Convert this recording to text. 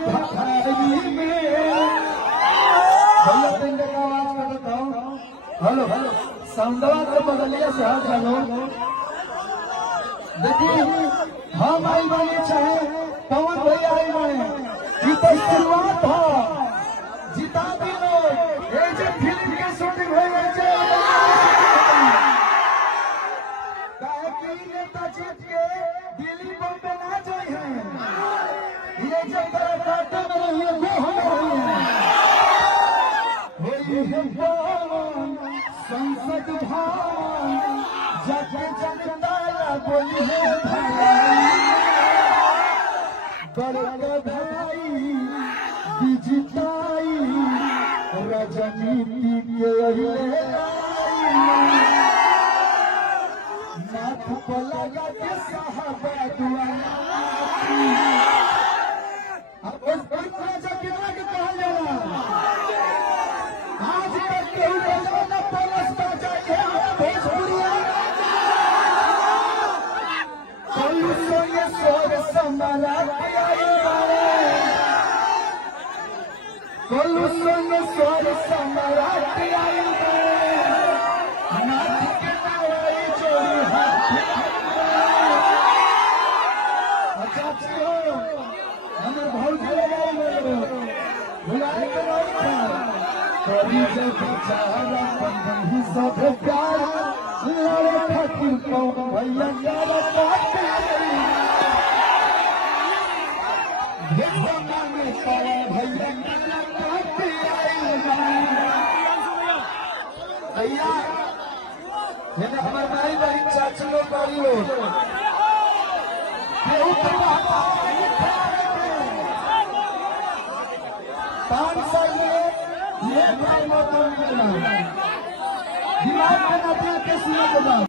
भाई में भैया दिन का आवाज कर देता हूँ। हेलो हेलो साउंडवा के बगलिया से हाथ डालो। देखिए हम आई बने चाहे पवन भैया आई बने ये तो शुरुआत हो जिता दिलो ये जो फिल्म के शूटिंग हो गई काहे कि नेता जीत के दिल्ली बॉम्बे ना जाए हैं ये जो काटे में रही है वो हम रही है संसद भवन जाके जनता बोली है बड़का भाई बिजताई राजनीति के नाथ को लगा के साहब अब उस राजा के आगे कहा जाना आज तक केहू बजाना पलसता जाए भोजपुरिया सोर सम्राट कोलू संग स्वर सम्राट नाथ के नाराई जोड़ी अच्छा हमें भौजी लगाई बुलाए के कभी जब चारा बंधन ही सब प्यारा लड़े खातिर कौन भैया भैया मैंने हमारे भाई बहन चाची लोग बड़ी हो पाँच साल में ये भाई मौका मिला दिमाग में नदिया के सुने के बाद